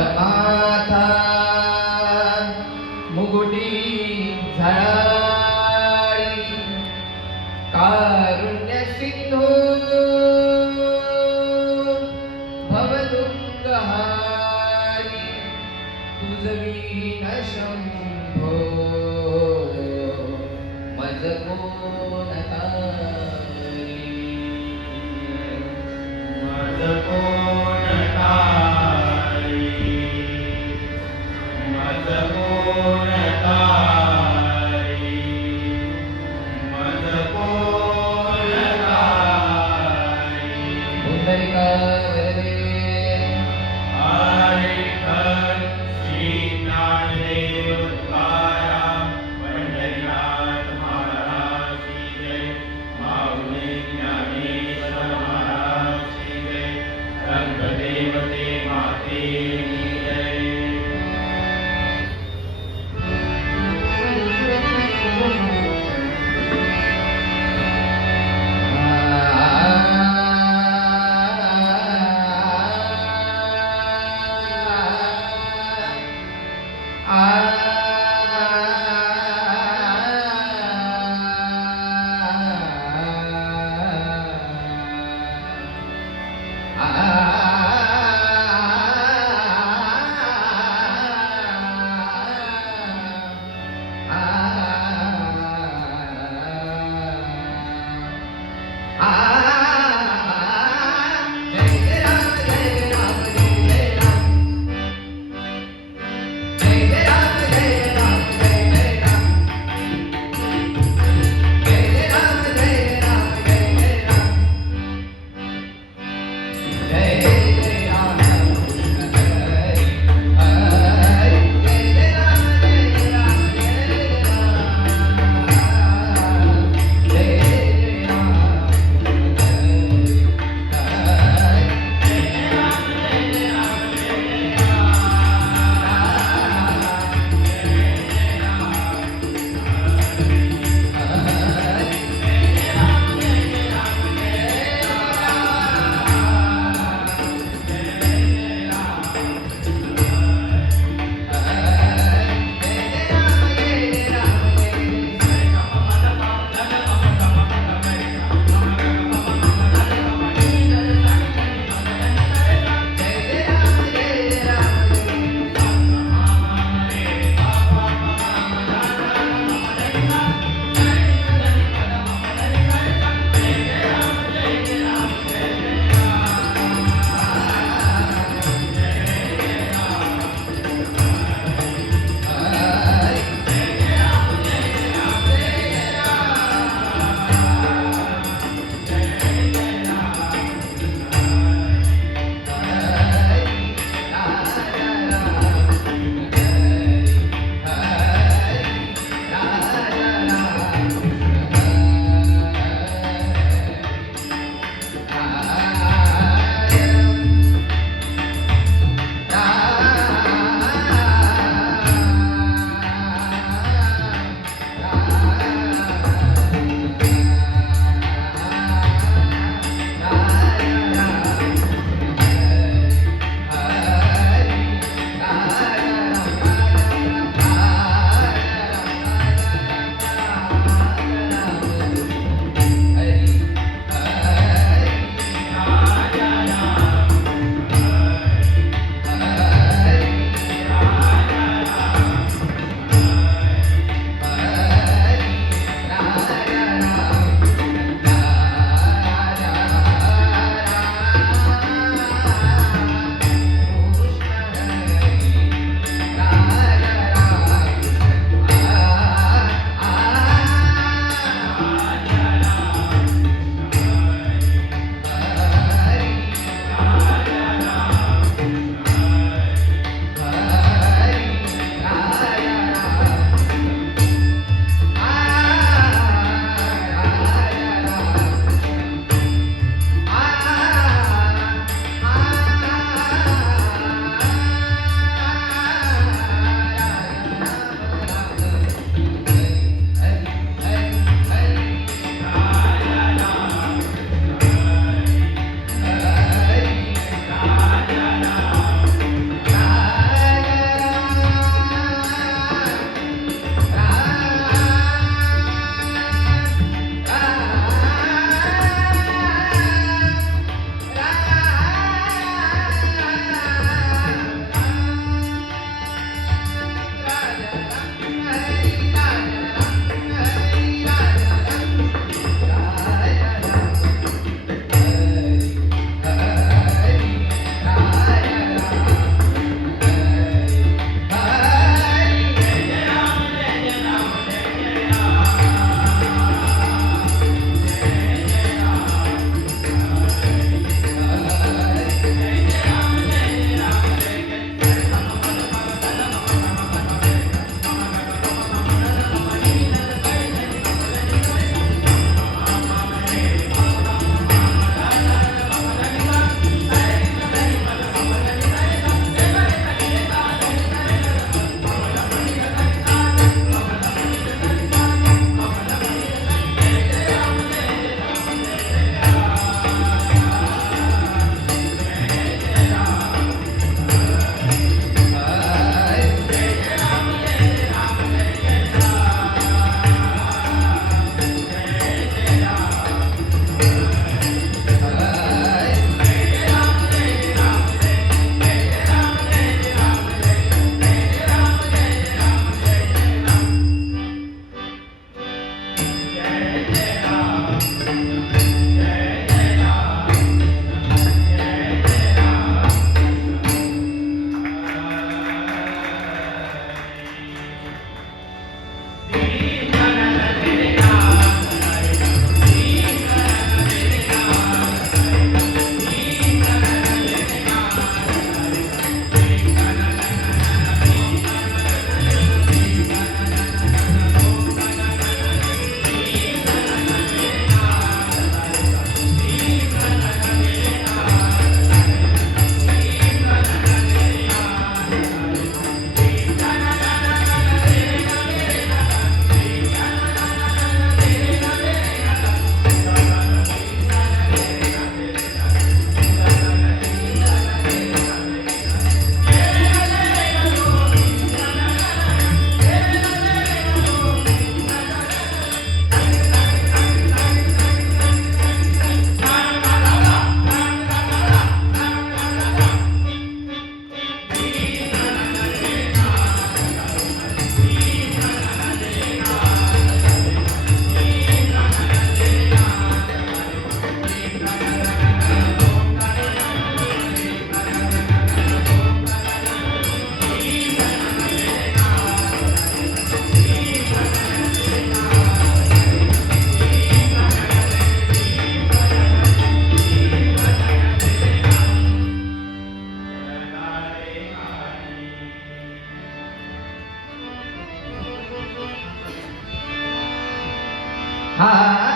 da paz. high.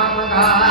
Ramana.